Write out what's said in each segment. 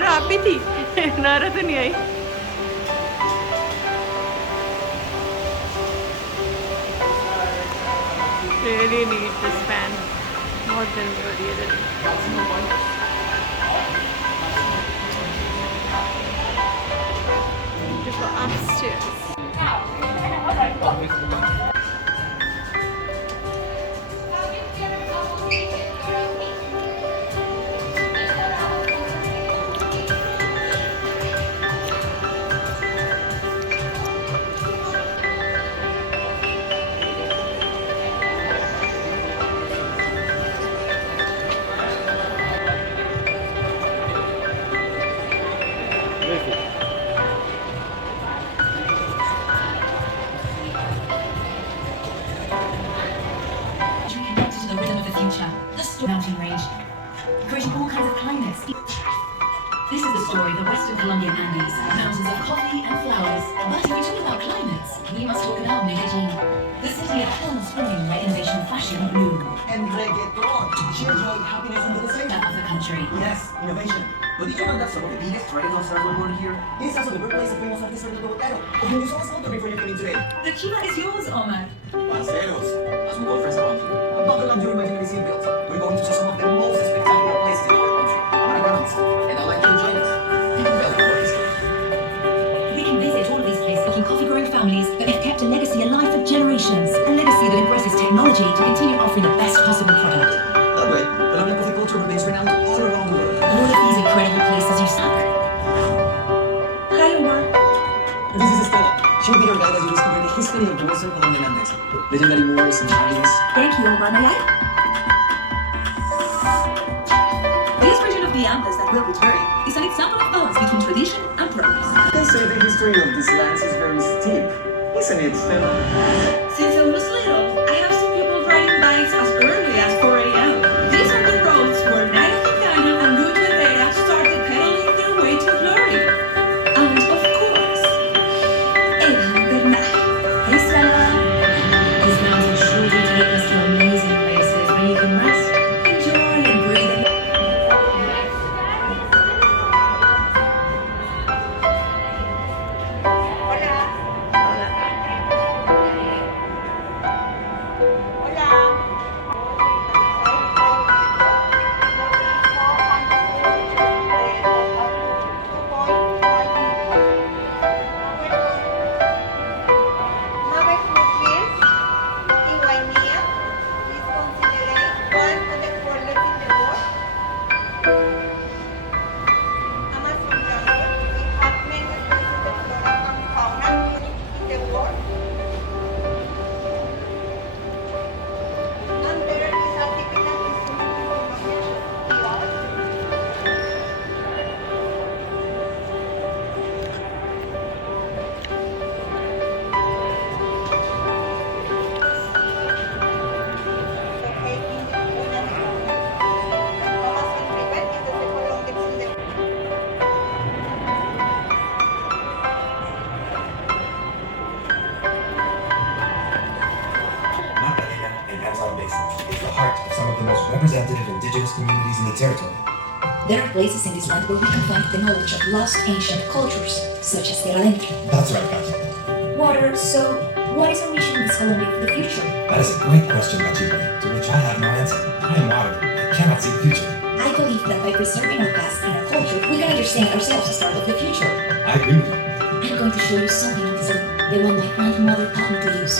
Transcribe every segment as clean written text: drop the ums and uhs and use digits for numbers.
नारा आप ही थी नारा तो नहीं आई। Really need this fan. बहुत जल्दी हो रही है जल्दी। देखो upstairs. Mountain range, creating all kinds of climates. This is the story of the Western Colombian Andes, mountains of coffee and flowers. But if we talk about climates, we must talk about Medellin, the city of transforming where innovation and fashion bloom. And reggaeton, share joy, happiness, and the same. Of the country. Yes, innovation. But did you know that some of the biggest reggaeton stars were born here? This is also the birthplace of famous artist Fernando Botero, of whom you saw a photo before you came in today. The chiva is yours, Omar. Parceros, as we call friends around here, buckle up your imaginary seatbelts. We're going to see some of the most spectacular places in our country. I'm Ana Grants, and I'd like you to join us. Think of what is here. We can visit all of these places, looking coffee-growing families that have kept a legacy alive for generations. A legacy that embraces technology to continue offering the best possible product. That way, Colombian coffee culture remains renowned all around the world. All of these incredible places you saw. Hi, Omar. This is Estela. She'll be your guide as you discover the history of the Western Colombian Andes. Legendary moors and valleys. Thank you, Omar. May I? This version of the Andes that will return is an example of balance between tradition and progress. They say the history of these lands is very steep. Isn't it, Stella? Since I was little, I have seen people riding bikes as early as 4 a.m. These are the roads where Nairo Quintana and Luis Rivera started pedaling their way to glory. And of course, Eva Bernal. Hey, Stella. These mountains surely take us to amazing places where you can rest, enjoy, and breathe. It's the heart of some of the most representative indigenous communities in the territory. There are places in this land where we can find the knowledge of lost ancient cultures, such as Tierra Adentro. That's right, Katy. Water, so what is our mission in this Colombia for the future? That is a great question, Bachiba, to which I have no answer. I am water. I cannot see the future. I believe that by preserving our past and our culture, we can understand ourselves as part of the future. I agree with you. I'm going to show you something in this room, the one my grandmother taught me to use.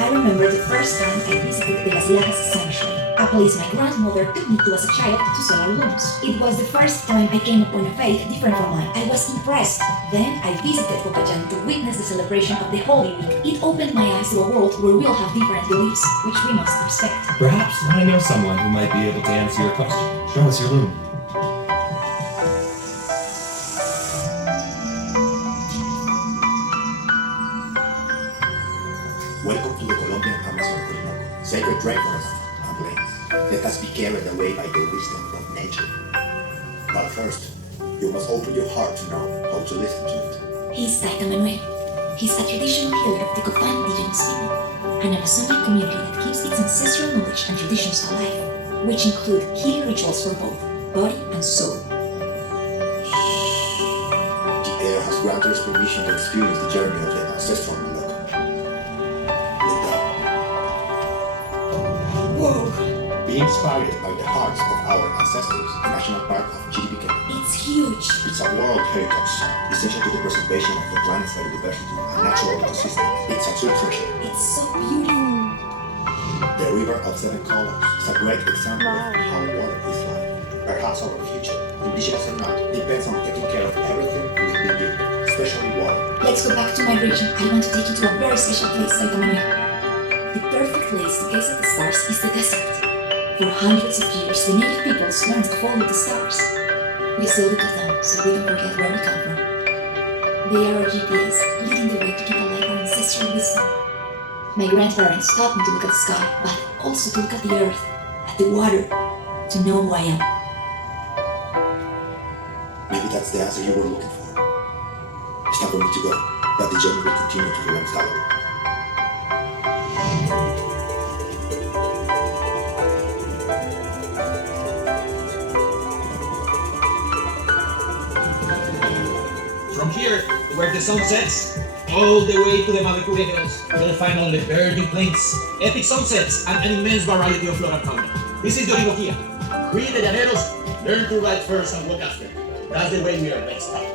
I remember the first time I visited the Las Lajas Sanctuary, a place my grandmother took me to as a child to sell our rooms. It was the first time I came upon a faith different from mine. I was impressed. Then I visited Popayán to witness the celebration of the Holy Week. It opened my eyes to a world where we'll have different beliefs, which we must respect. Perhaps I know someone who might be able to answer your question. Show us your room. Welcome to the Colombian Amazon Orinoco, sacred rainforest and plains. Let us be carried away by the wisdom of nature. But first, you must open your heart to know how to listen to it. He's Taita Manuel. He's a traditional healer of the Copan indigenous people, an Amazonian community that keeps its ancestral knowledge and traditions alive, which include healing rituals for both body and soul. granted us permission to experience the journey of the ancestral Malacca. Look up. Whoa, Be inspired by the hearts of our ancestors, the National Park of GDPK. it's huge. It's a World Heritage Site, essential to the preservation of the planet's biodiversity and natural ecosystems. It's a true treasure. It's so beautiful. The River of Seven Colors is a great example Wow. of how water is life. Perhaps our future, indigenous or not, depends on taking care of everything we've been given, especially water. Let's go back to my region. I want to take you to a very special place, Santa Maria. The perfect place to gaze at the stars is the desert. For hundreds of years, the native peoples learned to follow the stars. We still look at them so we don't forget where we come from. They are our GPS, leading the way to keep alive our ancestral wisdom. My grandparents taught me to look at the sky, but also to look at the earth, at the water, to know who I am. Maybe that's the answer you were looking for. It's time for me to go, but the journey will continue to the next gallery. From here, where the sun sets, all the way to the Mavecure Hills, you'll find only virgin plains, epic sunsets, and an immense variety of flora and fauna. This is Dorigokia. We, the Llaneros, learn to ride first and walk after. That's the way we are best taught.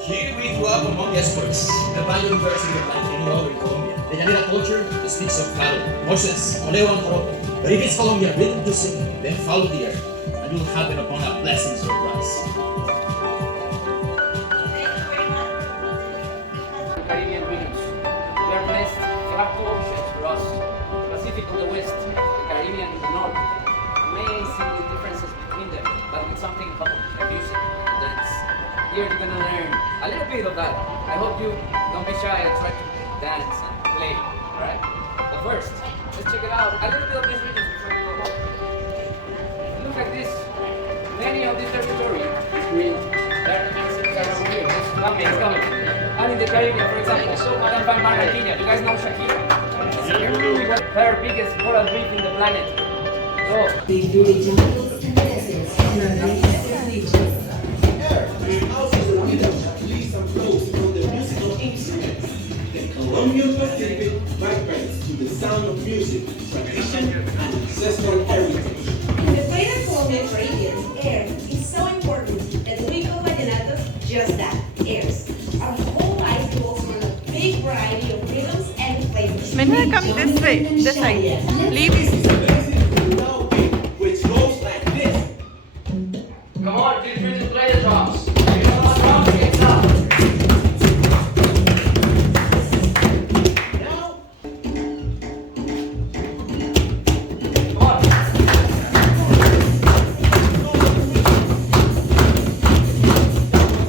Here we grew up among experts, the biodiversity of like any other in Colombia. The Llanera culture speaks of cattle, horses, oleo, and joropo. But if it's Colombian rhythm to sing, then follow the earth, and you'll happen upon a pleasant surprise. Caribbean regions. We are blessed to have two oceans for us, the Pacific on the west, the Caribbean in the north. Amazing the differences between them, but with something in common, like music and dance. Here you're gonna learn a little bit of that. I hope you don't be shy and try to dance and play, alright? But first, let's check it out. A little bit of these regions before we go home. Look at this. Many of this territory is green. There are around here. It's coming. And in the Caribbean, for example, you can find Barranquilla. You guys know Shakira? Her biggest coral reef in the planet. So, Colombian Pacific vibrates to the sound of music, tradition, and ancestral heritage. In the greater Colombian Caribbean, air is so important that we call vallenatos just that, airs. Our whole life revolves around a big variety of rhythms and flavors. Manila, come this way, this side. Leave. Which goes like this. come on, feel free to play the drums. You know how drums get up. Now, Come on.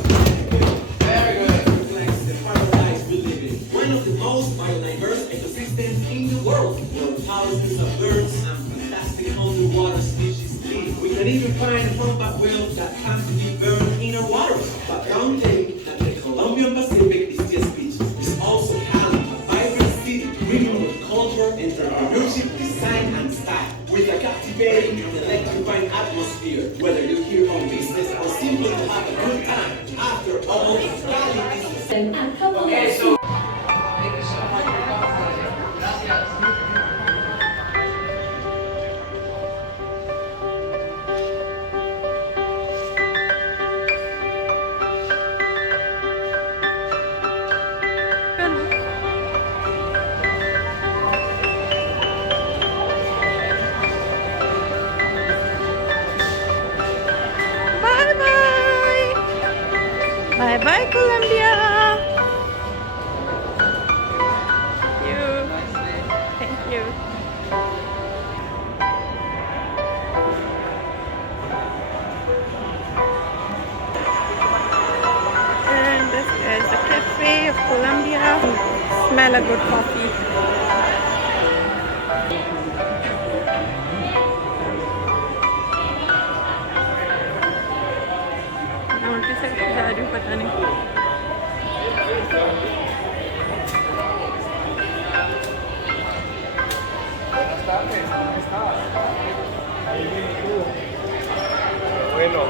Very good. reflects the paradise we live in. One of the most biodiverse ecosystems in the world, where thousands of birds and fantastic underwater species live. We can even find humpback whales that have to be burned in our waters. But don't think that the Colombian Pacific is just beaches. It's also Cali, a vibrant city brimming with culture, entrepreneurship, design, and style. With a captivating and electrifying atmosphere, whether you're here on business or simply to have a good time. After all, Cali is the Okay, so thank you so much for coming. Gracias. Bye bye. Bye bye, Colombia. Thank you. And this is the cafe of Colombia. Smell a good coffee. मैं उल्टी side पे जा रही हूँ, पता नहीं। Bueno.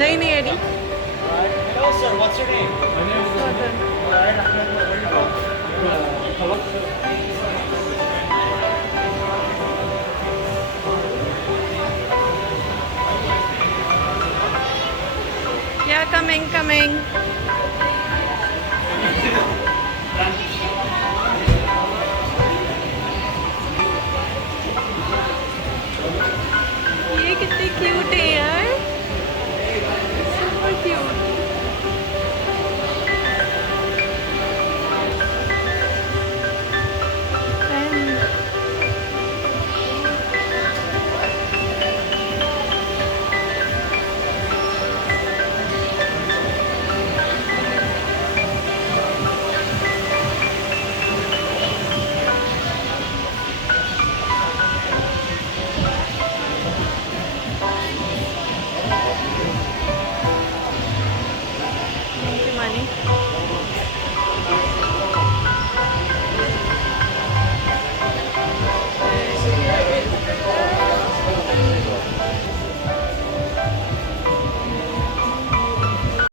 नहीं नहीं AD Hello, sir. What's your name? My name is Where are you from? Yeah, coming. ये कितनी क्यूट है